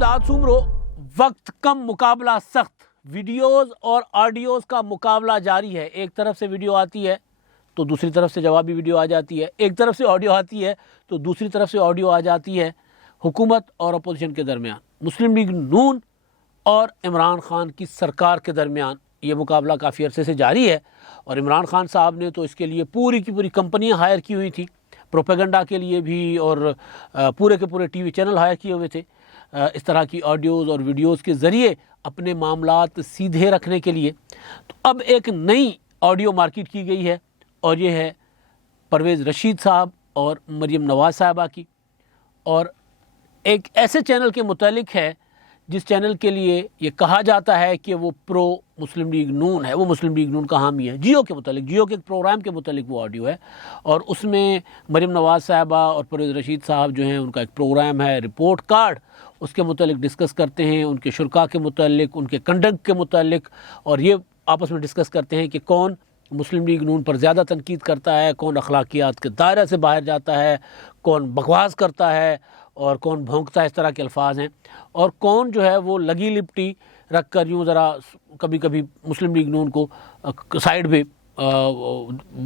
इमदाद सुमरो, वक्त कम मुकाबला सख्त, वीडियोस और ऑडियोज़ का मुकाबला जारी है। एक तरफ से वीडियो आती है तो दूसरी तरफ से जवाबी वीडियो आ जाती है, एक तरफ से ऑडियो आती है तो दूसरी तरफ से ऑडियो आ जाती है। हुकूमत और अपोजिशन के दरमियान, मुस्लिम लीग नून और इमरान खान की सरकार के दरमियान ये मुकाबला काफ़ी अरसे से जारी है। और इमरान खान साहब ने तो इसके लिए पूरी की पूरी कंपनियां हायर की हुई थी, प्रोपेगेंडा के लिए भी, और पूरे के पूरे टीवी चैनल हायर किए हुए थे इस तरह की ऑडियोज़ और वीडियोज़ के ज़रिए अपने मामलात सीधे रखने के लिए। तो अब एक नई ऑडियो मार्केट की गई है और ये है परवेज़ रशीद साहब और मरीम नवाज़ साहबा की, और एक ऐसे चैनल के मुतालिक है जिस चैनल के लिए ये कहा जाता है कि वो प्रो मुस्लिम लीग नून है, वो मुस्लिम लीग नून का हामी है। जियो के मुतालिक, जियो के एक प्रोग्राम के मुतालिक वो ऑडियो है, और उसमें मरीम नवाज़ साहबा और परवेज़ रशीद साहब जो हैं उनका एक प्रोग्राम है रिपोर्ट कार्ड, उसके मुतालिक डिस्कस करते हैं, उनके शुरा के मुतालिक, उनके कंडक्ट के मुतालिक, और ये आपस में डिस्कस करते हैं कि कौन मुस्लिम लीग नून पर ज़्यादा तनकीद करता है, कौन अखलाकियात के दायरे से बाहर जाता है, कौन बकवास करता है और कौन भौंकता है, इस तरह के अल्फाज हैं, और कौन जो है वो लगी लिपटी रख कर यूँ ज़रा कभी कभी मुस्लिम लीग नून को साइड पे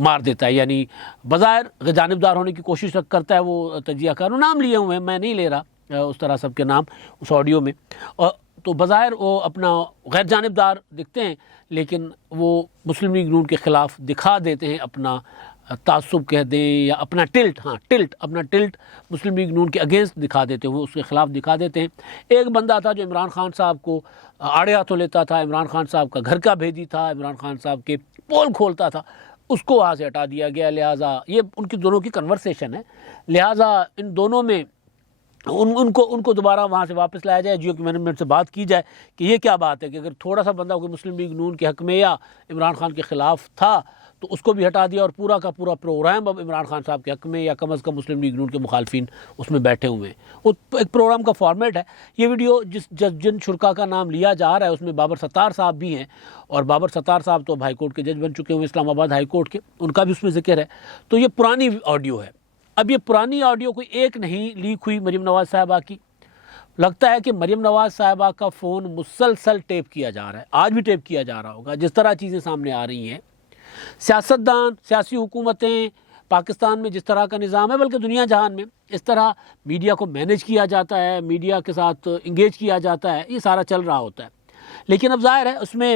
मार देता है, यानी बज़ाहिर जानिबदार होने की कोशिश करता है। वो तजिया कार नाम लिए हुए हैं, मैं नहीं ले रहा उस तरह सबके नाम उस ऑडियो में, और तो बज़ाहिर वो अपना गैर जानिबदार दिखते हैं, लेकिन वो मुस्लिम लीग नून के ख़िलाफ़ दिखा देते हैं अपना तासुब कह दें या अपना टिल्ट, हाँ टिल्ट, अपना टिल्ट मुस्लिम लीग नून के अगेंस्ट दिखा देते हैं, उसके ख़िलाफ़ दिखा देते हैं। एक बंदा था जो इमरान खान साहब को आड़े हाथों लेता था, इमरान खान साहब का घर का भेदी था, इमरान खान साहब के पोल खोलता था, उसको वहाँ से हटा दिया गया। लिहाजा ये उनकी दोनों की कन्वर्सेशन है, लिहाजा इन दोनों में उनको दोबारा वहाँ से वापस लाया जाए, जियो की मैनेजमेंट से बात की जाए कि ये क्या बात है कि अगर थोड़ा सा बंदा कोई मुस्लिम लीग नून के हक़ में या इमरान खान के ख़िलाफ़ था तो उसको भी हटा दिया, और पूरा का पूरा प्रोग्राम अब इमरान खान साहब के हक़ में या कम अज़ कम मुस्लिम लीग नून के मुखालफिन उसमें बैठे हुए हैं। वो एक प्रोग्राम का फॉर्मेट है। ये वीडियो जिन शुरा का नाम लिया जा रहा है उसमें बाबर सत्तार साहब भी हैं, और बाबर सत्तार साहब तो हाई कोर्ट के जज बन चुके हुए, इस्लामाबाद हाई कोर्ट के, उनका भी उसमें जिक्र है। तो ये पुरानी ऑडियो है। अब ये पुरानी ऑडियो कोई एक नहीं लीक हुई मरीम नवाज़ साहबा की, लगता है कि मरीम नवाज़ साहबा का फ़ोन मुसलसल टेप किया जा रहा है, आज भी टेप किया जा रहा होगा जिस तरह चीज़ें सामने आ रही हैं। सियासतदान, सियासी हुकूमतें, पाकिस्तान में जिस तरह का निज़ाम है, बल्कि दुनिया जहान में इस तरह मीडिया को मैनेज किया जाता है, मीडिया के साथ इंगेज किया जाता है, ये सारा चल रहा होता है। लेकिन अब ज़ाहिर है उसमें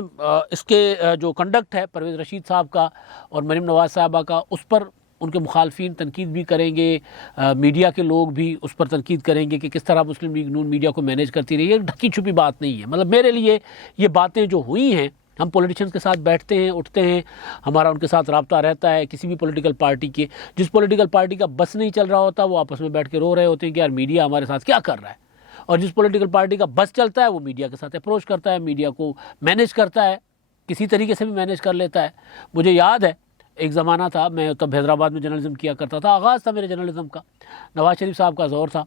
इसके जो कंडक्ट है परवेज़ रशीद साहब का और मरीम नवाज़ साहबा का, उस पर उनके मुखालफिन तनकीद भी करेंगे, मीडिया के लोग भी उस पर तनकीद करेंगे कि किस तरह मुस्लिम लीग नून मीडिया को मैनेज करती रही है। ढकी छुपी बात नहीं है। मतलब मेरे लिए ये बातें जो हुई हैं, हम पॉलिटिशियंस के साथ बैठते हैं, उठते हैं, हमारा उनके साथ रब्ता रहता है। किसी भी पॉलिटिकल पार्टी के, जिस पॉलिटिकल पार्टी का बस नहीं चल रहा होता वो आपस में बैठ के रो रहे होते हैं कि यार मीडिया हमारे साथ क्या कर रहा है, और जिस पॉलिटिकल पार्टी का बस चलता है वो मीडिया के साथ अप्रोच करता है, मीडिया को मैनेज करता है, किसी तरीके से भी मैनेज कर लेता है। मुझे याद है एक ज़माना था, मैं तब हैदराबाद में जर्नलिज़म किया करता था, आगाज़ था मेरे जर्नलिज़म का, नवाज़ शरीफ साहब का ज़ोर था,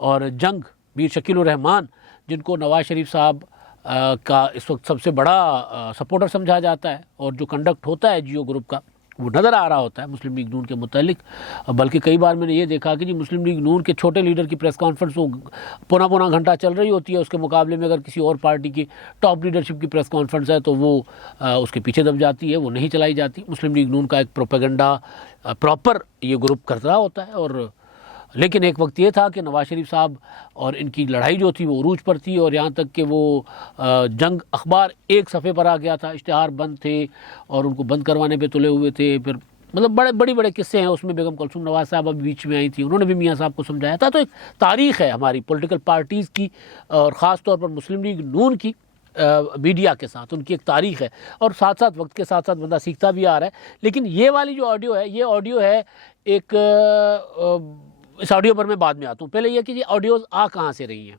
और जंग मीर शकील रहमान, जिनको नवाज़ शरीफ साहब का इस वक्त सबसे बड़ा सपोर्टर समझा जाता है, और जो कंडक्ट होता है जियो ग्रुप का वो नज़र आ रहा होता है मुस्लिम लीग नून के मुतालिक। बल्कि कई बार मैंने ये देखा कि जी मुस्लिम लीग नून के छोटे लीडर की प्रेस कॉन्फ्रेंस वो पौना घंटा चल रही होती है, उसके मुकाबले में अगर किसी और पार्टी की टॉप लीडरशिप की प्रेस कॉन्फ्रेंस है तो वो उसके पीछे दब जाती है, वो नहीं चलाई जाती। मुस्लिम लीग नून का एक प्रोपेगेंडा प्रॉपर ये ग्रुप कर रहा होता है। और लेकिन एक वक्त ये था कि नवाज़ शरीफ साहब और इनकी लड़ाई जो थी वो उरूज पर थी, और यहाँ तक कि वो जंग अखबार एक सफ़े पर आ गया था, इश्तिहार बंद थे और उनको बंद करवाने पे तुले हुए थे। फिर मतलब बड़े किस्से हैं उसमें। बेगम कुलसूम नवाज़ साहब अभी बीच में आई थी, उन्होंने भी मियाँ साहब को समझाया था। तो एक तारीख़ है हमारी पॉलिटिकल पार्टीज़ की, और ख़ास तौर पर मुस्लिम लीग नून की मीडिया के साथ उनकी एक तारीख़ है, और साथ साथ वक्त के साथ साथ बंदा सीखता भी आ रहा है। लेकिन ये वाली जो ऑडियो है, ये ऑडियो है एक इस ऑडियो पर मैं बाद में आता हूँ। पहले यह कि ये ऑडियोज़ आ कहाँ से रही हैं,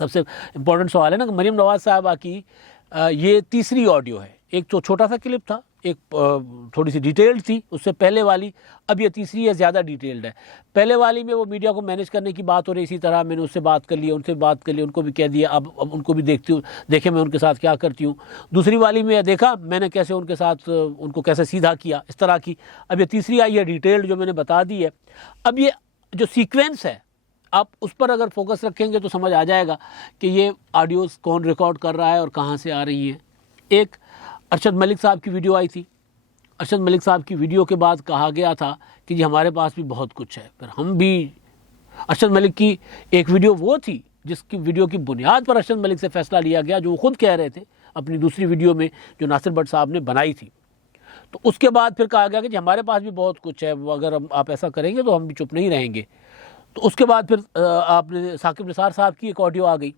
सबसे इम्पोर्टेंट सवाल है ना। मरीम नवाज़ साहबा की ये तीसरी ऑडियो है। एक तो छोटा सा क्लिप था, एक थोड़ी सी डिटेल्ड थी उससे पहले वाली, अब ये तीसरी है, ज़्यादा डिटेल्ड है। पहले वाली में वो मीडिया को मैनेज करने की बात हो रही, इसी तरह मैंने उससे बात कर लिया, उनसे बात कर लिया, उनको भी कह दिया अब उनको भी देखे मैं उनके साथ क्या करती हूँ। दूसरी वाली में देखा मैंने कैसे उनके साथ उनको कैसे सीधा किया, इस तरह की। अब ये तीसरी आई है डिटेल्ड, जो मैंने बता दी है। अब ये जो सीक्वेंस है आप उस पर अगर फोकस रखेंगे तो समझ आ जाएगा कि ये ऑडियोज़ कौन रिकॉर्ड कर रहा है और कहाँ से आ रही हैं। एक अरशद मलिक साहब की वीडियो आई थी। अरशद मलिक साहब की वीडियो के बाद कहा गया था कि जी हमारे पास भी बहुत कुछ है, फिर हम भी अरशद मलिक की एक वीडियो वो थी जिसकी वीडियो की बुनियाद पर अरशद मलिक से फ़ैसला लिया गया, जो वो खुद कह रहे थे अपनी दूसरी वीडियो में जो नासिर भट्ट साहब ने बनाई थी। तो उसके बाद फिर कहा गया कि जी हमारे पास भी बहुत कुछ है, अगर आप ऐसा करेंगे तो हम भी चुप नहीं रहेंगे। तो उसके बाद फिर आपने साकिब निसार साहब की एक ऑडियो आ गई।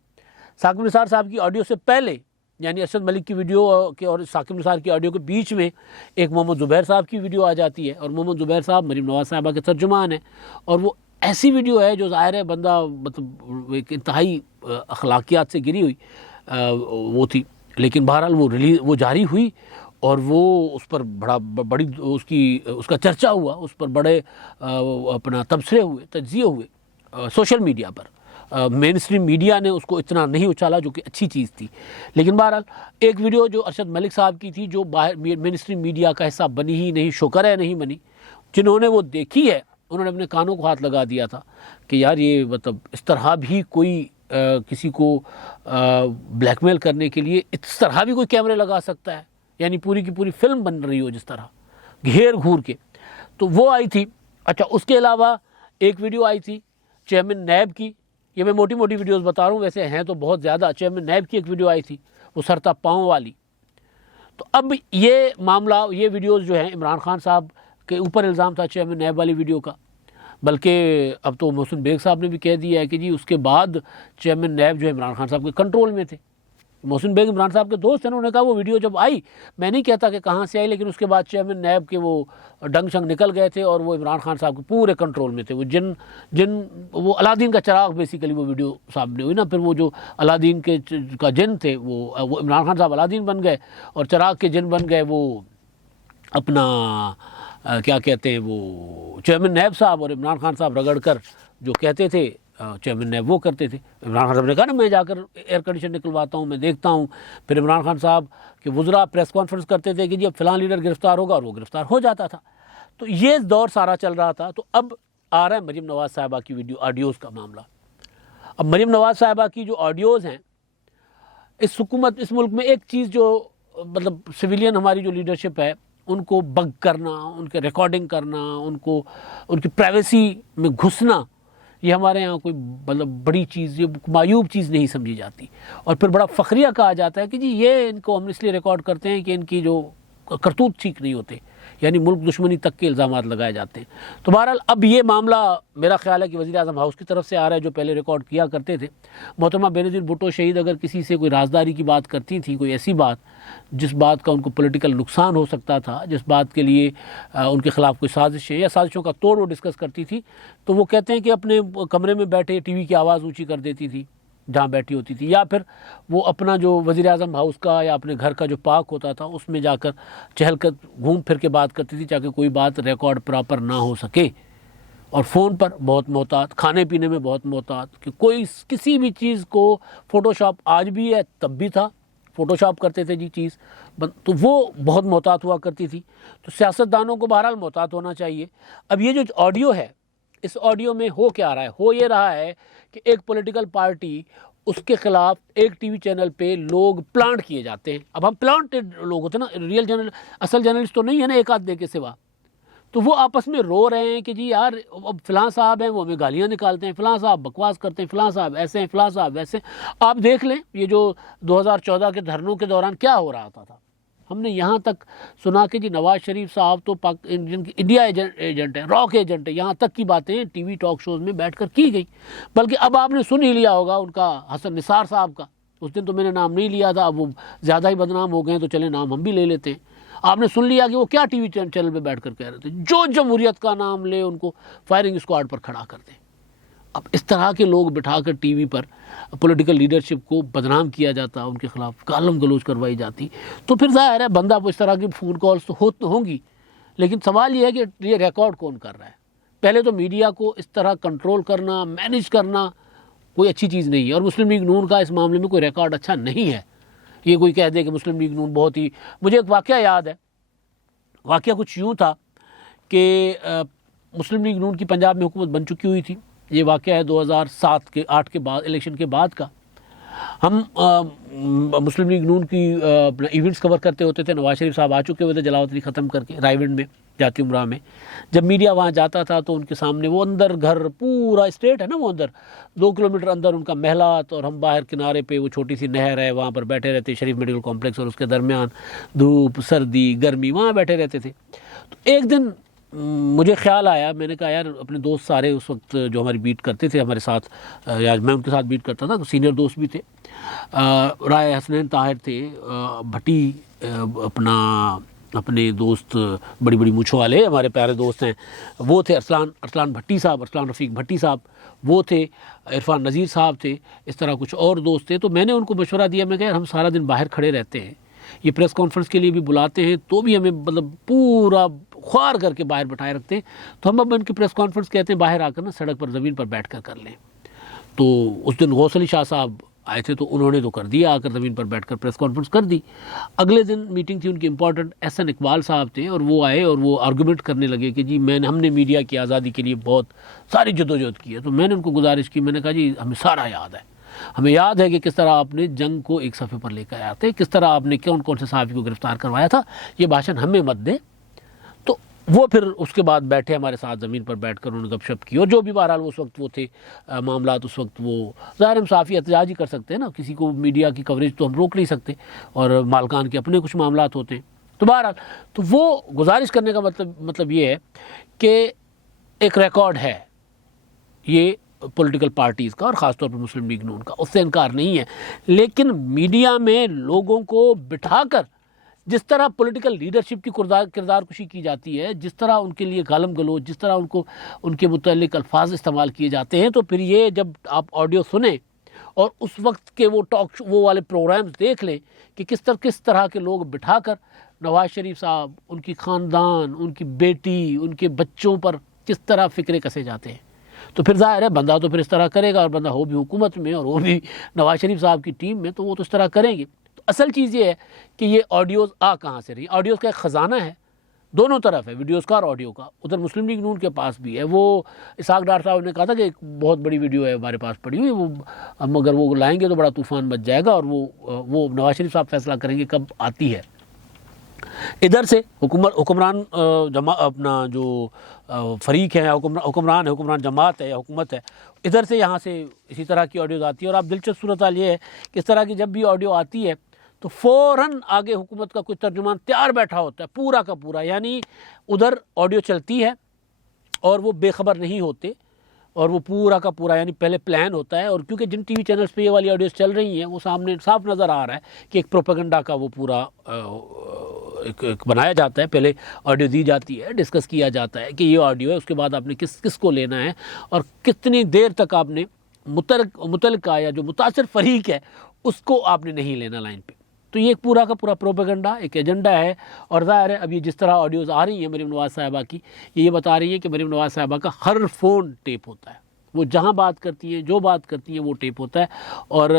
साकिब निसार साहब की ऑडियो से पहले, यानी अरशद मलिक की वीडियो के और साकिब निसार की ऑडियो के बीच में एक मोहम्मद ज़ुबैर साहब की वीडियो आ जाती है। और मोहम्मद ज़ुबैर साहब मरीम नवाज़ साहिबा के तर्जुमान हैं, और वो ऐसी वीडियो है जो ज़ाहिर है बंदा मतलब एक इंतहाई अखलाकियात से गिरी हुई वो थी, लेकिन बहरहाल वो जारी हुई और वो उस पर बड़ी उसका चर्चा हुआ, उस पर बड़े अपना तबसरे हुए, तज्जिए हुए सोशल मीडिया पर। मेन स्ट्रीम मीडिया ने उसको इतना नहीं उछाला, जो कि अच्छी चीज़ थी। लेकिन बहरहाल एक वीडियो जो अरशद मलिक साहब की थी, जो बाहर मेन स्ट्रीम मीडिया का हिस्सा बनी ही नहीं, शुक्र है नहीं बनी, जिन्होंने वो देखी है उन्होंने अपने कानों को हाथ लगा दिया था कि यार ये मतलब इस तरह भी कोई किसी को ब्लैकमेल करने के लिए इस तरह भी कोई कैमरे लगा सकता है, यानी पूरी की पूरी फिल्म बन रही हो जिस तरह घेर घूर के। तो वो आई थी। अच्छा, उसके अलावा एक वीडियो आई थी चेयरमैन नैब की। ये मैं मोटी मोटी वीडियोस बता रहा हूँ, वैसे हैं तो बहुत ज़्यादा। चेयरमैन नैब की एक वीडियो आई थी, वो सरता पाँव वाली। तो अब ये मामला, ये वीडियोस जो हैं, इमरान खान साहब के ऊपर इल्ज़ाम था चेयरमैन नैब वाली वीडियो का, बल्कि अब तो मोहसिन बेग साहब ने भी कह दिया है कि जी उसके बाद चेयरमैन नैब जो है इमरान खान साहब के कंट्रोल में थे। मोहसिन बेग इमरान साहब के दोस्त हैं, उन्होंने कहा वो वीडियो जब आई, मैं नहीं कहता कि कहाँ से आई, लेकिन उसके बाद चेयरमैन नैब के वो डंग शंग निकल गए थे और वो इमरान खान साहब के पूरे कंट्रोल में थे। वो वो अलादीन का चिराग बेसिकली वो वीडियो सामने हुई ना, फिर वो जो अलादीन के का जिन थे वो इमरान खान साहब अलादीन बन गए और चिराग के जिन बन गए वो अपना क्या कहते हैं वो चेयरमैन नैब साहब। और इमरान खान साहब रगड़ कर जो कहते थे चेयरमैन नैब वो करते थे। इमरान खान साहब ने कहा ना मैं जाकर एयर कंडीशन निकलवाता हूँ, मैं देखता हूँ। फिर इमरान खान साहब के वुज़रा प्रेस कॉन्फ्रेंस करते थे कि जी अब फ़लाँ लीडर गिरफ़्तार होगा, और वो गिरफ़्तार हो जाता था। तो ये दौर सारा चल रहा था। तो अब आ रहा है मरीम नवाज़ साहिबा की वीडियो ऑडियोज़ का मामला। अब मरीम नवाज़ साहिबा की जो ऑडियोज़ हैं, इस हुकूमत, इस मुल्क में एक चीज़ जो मतलब सिविलियन हमारी जो लीडरशिप है, उनको बग करना, उनके रिकॉर्डिंग करना, उनको उनकी प्राइवेसी में घुसना, ये हमारे यहाँ कोई मतलब बड़ी चीज़, ये मायूब चीज़ नहीं समझी जाती। और फिर बड़ा फ़ख्रिया कहा जाता है कि जी ये इनको हम इसलिए रिकॉर्ड करते हैं कि इनकी जो करतूत ठीक नहीं होते, यानी मुल्क दुश्मनी तक के इल्ज़ाम लगाए जाते हैं। तो बहरहाल अब ये मामला मेरा ख्याल है कि वज़ीर आज़म हाउस की तरफ से आ रहा है, जो पहले रिकॉर्ड किया करते थे। मोहतरमा बेनज़ीर भुट्टो शहीद अगर किसी से कोई राजदारी की बात करती थी, कोई ऐसी बात जिस बात का उनको पॉलिटिकल नुकसान हो सकता था, जिस बात के लिए उनके ख़िलाफ़ कोई साजिशें या साजिशों का तोड़ वो डिस्कस करती थी, तो वो कहते हैं कि अपने कमरे में बैठे टीवी की आवाज़ ऊँची कर देती थी जहाँ बैठी होती थी, या फिर वो अपना जो वज़ीर आज़म हाउस का या अपने घर का जो पार्क होता था उसमें जाकर चहल कर घूम फिर के बात करती थी, ताकि कोई बात रिकॉर्ड प्रॉपर ना हो सके। और फ़ोन पर बहुत मोहतात, खाने पीने में बहुत मोहतात, कि कोई किसी भी चीज़ को फ़ोटोशॉप, आज भी है तब भी था, फ़ोटोशॉप करते थे जी चीज़, तो वो बहुत मोहतात हुआ करती थी। तो सियासतदानों को बहरहाल मोहतात होना चाहिए। अब ये जो ऑडियो है, इस ऑडियो में हो क्या रहा है? हो ये रहा है कि एक पॉलिटिकल पार्टी, उसके ख़िलाफ़ एक टीवी चैनल पे लोग प्लांट किए जाते हैं। अब हम प्लांटेड लोग होते हैं ना, रियल जर्नल, असल जर्नलिस्ट तो नहीं है ना एक आध दे के सिवा। तो वो आपस में रो रहे हैं कि जी यार अब फ़लाँ साहब हैं, वो हमें गालियाँ निकालते हैं, फ़लाँ साहब बकवास करते हैं, फ़लाँ साहब ऐसे हैं, फ़लाँ साहब वैसे। आप देख लें ये जो 2014 के धरनों के दौरान क्या हो रहा था। हमने यहाँ तक सुना कि जी नवाज़ शरीफ साहब तो इंडिया एजेंट है, रॉक एजेंट है, यहाँ तक की बातें टीवी टॉक शोज़ में बैठकर की गई। बल्कि अब आपने सुन ही लिया होगा उनका हसन निसार साहब का, उस दिन तो मैंने नाम नहीं लिया था, अब वो ज़्यादा ही बदनाम हो गए तो चले नाम हम भी ले लेते हैं। आपने सुन लिया कि वो क्या टीवी चैनल पे बैठकर कह रहे थे, जो जमहूरियत का नाम ले उनको फायरिंग स्क्वाड पर खड़ा कर दें। अब इस तरह के लोग बिठाकर टीवी पर पॉलिटिकल लीडरशिप को बदनाम किया जाता, उनके खिलाफ गालम गलोच करवाई जाती, तो फिर ज़ाहिर है बंदा इस तरह की फ़ोन कॉल्स तो होंगी। लेकिन सवाल ये है कि ये रिकॉर्ड कौन कर रहा है? पहले तो मीडिया को इस तरह कंट्रोल करना, मैनेज करना कोई अच्छी चीज़ नहीं है। और मुस्लिम लीग नून का इस मामले में कोई रिकॉर्ड अच्छा नहीं है। ये कोई कह दे कि मुस्लिम लीग नून बहुत ही, मुझे एक वाक़या याद है। वाक़या कुछ यूँ था कि मुस्लिम लीग नून की पंजाब में हुकूमत बन चुकी हुई थी ये वाक़या है 2007 के 8 के बाद, इलेक्शन के बाद का। हम मुस्लिम लीग नून की अपना इवेंट्स कवर करते होते थे। नवाज शरीफ साहब आ चुके हुए थे जलावतनी ख़त्म करके रायविंड में, जाती उमराह में। जब मीडिया वहाँ जाता था तो उनके सामने वो अंदर घर, पूरा स्टेट है ना, वो अंदर 2 किलोमीटर अंदर उनका महलात, और हम बाहर किनारे पे वो छोटी सी नहर है, वहाँ पर बैठे रहते, शरीफ मेडिकल कॉम्प्लेक्स, और उसके दरमियान धूप, सर्दी, गर्मी, वहाँ बैठे रहते थे। तो एक दिन मुझे ख्याल आया, मैंने कहा यार अपने दोस्त सारे उस वक्त जो हमारी बीट करते थे हमारे साथ, या मैं उनके साथ बीट करता था, सीनियर दोस्त भी थे, राय हसनैन ताहिर थे, भट्टी अपने दोस्त बड़ी बड़ी मूँछों वाले हमारे प्यारे दोस्त हैं, वो थे, अरसलान भट्टी साहब, अरसलान रफ़ीक भट्टी साहब वो थे, इरफान नज़ीर साहब थे, इस तरह कुछ और दोस्त थे। तो मैंने उनको मशवरा दिया, मैं कहा यार हम सारा दिन बाहर खड़े रहते हैं, ये प्रेस कॉन्फ्रेंस के लिए भी बुलाते हैं तो भी हमें मतलब पूरा ख्वार करके बाहर बैठाए रखते हैं, तो हम अब इनकी प्रेस कॉन्फ्रेंस कहते हैं बाहर आकर ना सड़क पर, ज़मीन पर बैठ कर लें। तो उस दिन गौस अली शाह साहब आए थे, तो उन्होंने तो कर दिया, आकर ज़मीन पर बैठकर प्रेस कॉन्फ्रेंस कर दी। अगले दिन मीटिंग थी उनकी इंपॉर्टेंट, एहसन इकबाल साहब थे, और वो आए और वो आर्गूमेंट करने लगे कि जी हमने मीडिया की आज़ादी के लिए बहुत सारी जद्दोजहद की है। तो मैंने उनको गुजारिश की, मैंने कहा जी हमें सारा याद है, हमें याद है कि किस तरह आपने जंग को एक सफ़े पर लेकर आए थे, किस तरह आपने कौन कौन से सहाफ़ी को गिरफ़्तार करवाया था, ये भाषण हमें मत दें। तो वो फिर उसके बाद बैठे हमारे साथ, ज़मीन पर बैठकर उन्होंने गपशप की, और जो भी बहरहाल उस वक्त वो थे मामलात, उस वक्त वो ज़ाहिर हम सहाफ़ी एहतजाज ही कर सकते हैं ना, किसी को मीडिया की कवरेज तो हम रोक नहीं सकते, और मालकान के अपने कुछ मामलात होते हैं। तो बहरहाल तो वो गुजारिश करने का मतलब ये है कि एक रिकॉर्ड है ये पॉलिटिकल पार्टीज़ का, और ख़ासतौर पर मुस्लिम लीग नून का, उससे इनकार नहीं है। लेकिन मीडिया में लोगों को बिठाकर जिस तरह पॉलिटिकल लीडरशिप की किरदार कुशी की जाती है, जिस तरह उनके लिए गालम गलोच, जिस तरह उनको उनके मुतल्लिक अल्फाज इस्तेमाल किए जाते हैं, तो फिर ये जब आप ऑडियो सुने और उस वक्त के वो वाले प्रोग्राम्स देख लें कि किस तरह के लोग बिठाकर नवाज शरीफ साहब, उनकी ख़ानदान, उनकी बेटी, उनके बच्चों पर किस तरह फ़िक्रे कसे जाते हैं, तो फिर ज़ाहिर है बंदा तो फिर इस तरह करेगा, और बंदा हो भी हुकूमत में और वो भी नवाज शरीफ साहब की टीम में, तो वो तो इस तरह करेंगे। तो असल चीज़ ये है कि ये ऑडियोज़ आ कहाँ से रही। ऑडियोज़ का एक ख़जाना है, दोनों तरफ है, वीडियोज़ का और ऑडियो का। उधर मुस्लिम लीग नून के पास भी है। वो इसाक डार साहब ने कहा था कि एक बहुत बड़ी वीडियो है हमारे पास पड़ी हुई, वो मगर वो लाएंगे तो बड़ा तूफ़ान मच जाएगा, और वो नवाज शरीफ साहब फैसला करेंगे कब आती है। इधर से हुक्मरान अपना जो फरीक है, हुक्मरान जमात है या हुकूमत है, इधर से यहाँ से इसी तरह की ऑडियोज़ आती है। और आप दिलचस्प सूरत हाल ये है कि इस तरह की जब भी ऑडियो आती है तो फ़ौरन आगे हुकूमत का कोई तर्जुमान तैयार बैठा होता है, पूरा का पूरा, यानी उधर ऑडियो चलती है और वो बेखबर नहीं होते, और वो पूरा का पूरा यानी पहले प्लान होता है। और क्योंकि जिन टीवी चैनल्स पे ये वाली ऑडियोज़ चल रही हैं, वो सामने साफ नज़र आ रहा है कि एक प्रोपेगेंडा का वो पूरा एक बनाया जाता है। पहले ऑडियो दी जाती है, डिस्कस किया जाता है कि ये ऑडियो है, उसके बाद आपने किस को लेना है और कितनी देर तक आपने मुतलका या जो मुतासिर फरीक है उसको आपने नहीं लेना लाइन पे। तो ये एक पूरा का पूरा प्रोपेगेंडा, एक एजेंडा है। और ज़ाहिर है अब ये जिस तरह ऑडियोज़ आ रही हैं मरीम नवाज़ साहिबा की, ये बता रही है कि मरीम नवाज़ साहिबा का हर फ़ोन टेप होता है, वो जहाँ बात करती हैं, जो बात करती हैं, वो टेप होता है। और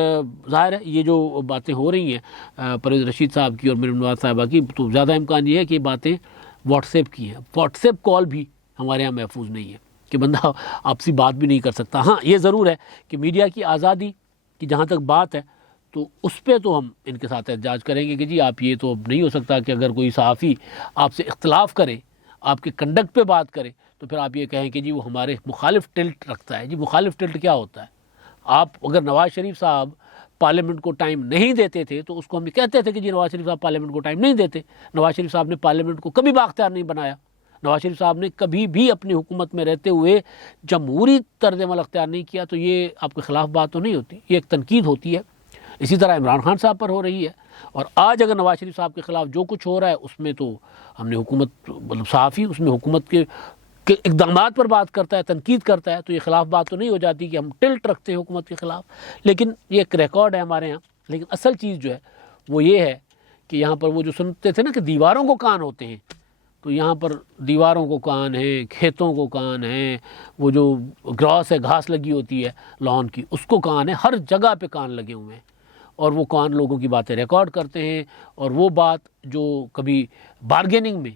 ज़ाहिर है ये जो बातें हो रही हैं परवेज़ रशीद साहब की और मरीम नवाज़ साहिबा की, तो ज़्यादा इम्कान ये है कि बातें व्हाट्सएप की हैं। व्हाट्सएप कॉल भी हमारे यहाँ महफूज नहीं है कि बंदा आपसी बात भी नहीं कर सकता। हाँ, ये ज़रूर है कि मीडिया की आज़ादी की जहाँ तक बात है, तो उस पर तो हम इनके साथ एहतजाज करेंगे कि जी आप, ये तो नहीं हो सकता कि अगर कोई सहाफ़ी आपसे इख्तलाफ करे, आपके कंडक्ट पे बात करे, तो फिर आप ये कहें कि जी वो हमारे मुखालिफ टिल्ट रखता है। जी मुखालिफ टिल्ट क्या होता है? आप अगर नवाज़ शरीफ साहब पार्लियामेंट को टाइम नहीं देते थे तो उसको हम कहते थे कि जी नवाज़ शरीफ साहब पार्लियामेंट को टाइम नहीं देते। नवाज़ शरीफ साहब ने पार्लियामेंट को कभी बाख्तियार नहीं बनाया। नवाज़ शरीफ साहब ने कभी भी अपनी हुकूमत में रहते हुए जमहूरी तर्ज अमल अख्तियार नहीं किया। तो ये आपके ख़िलाफ़ बात तो नहीं होती, ये एक तनकीद होती है। इसी तरह इमरान खान साहब पर हो रही है। और आज अगर नवाज़ शरीफ साहब के ख़िलाफ़ जो कुछ हो रहा है उसमें तो हमने हुकूमत, मतलब सहाफ़ी उसमें हुकूमत के इक़दामात पर बात करता है, तनकीद करता है, तो ये ख़िलाफ़ बात तो नहीं हो जाती कि हम टिल्ट रखते हैं हुकूमत के ख़िलाफ़। लेकिन ये एक रिकॉर्ड है हमारे यहाँ। लेकिन असल चीज़ जो है वो ये है कि यहाँ पर वो जो सुनते थे ना कि दीवारों को कान होते हैं, तो यहाँ पर दीवारों को कान है, खेतों को कान है, वो जो ग्रास है, घास लगी होती है लॉन की, उसको कान है, हर जगह पे कान लगे हुए हैं। और वो कान लोगों की बातें रिकॉर्ड करते हैं। और वो बात जो कभी बार्गेनिंग में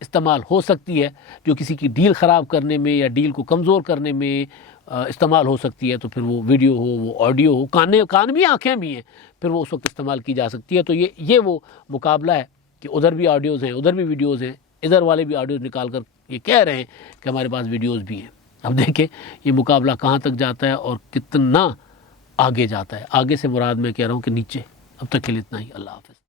इस्तेमाल हो सकती है, जो किसी की डील ख़राब करने में या डील को कमज़ोर करने में इस्तेमाल हो सकती है, तो फिर वो वीडियो हो, वो ऑडियो हो, कान भी आँखें भी हैं, फिर वो उस वक्त इस्तेमाल की जा सकती है। तो ये वो मुकाबला है कि उधर भी ऑडियोज़ हैं, उधर भी वीडियोज़ हैं, इधर वाले भी ऑडियोज़ निकाल कर ये कह रहे हैं कि हमारे पास वीडियोज़ भी हैं। अब देखें ये मुकाबला कहाँ तक जाता है और कितना आगे जाता है। आगे से मुराद मैं कह रहा हूँ कि नीचे। अब तक के लिए इतना ही। अल्लाह हाफ़िज़।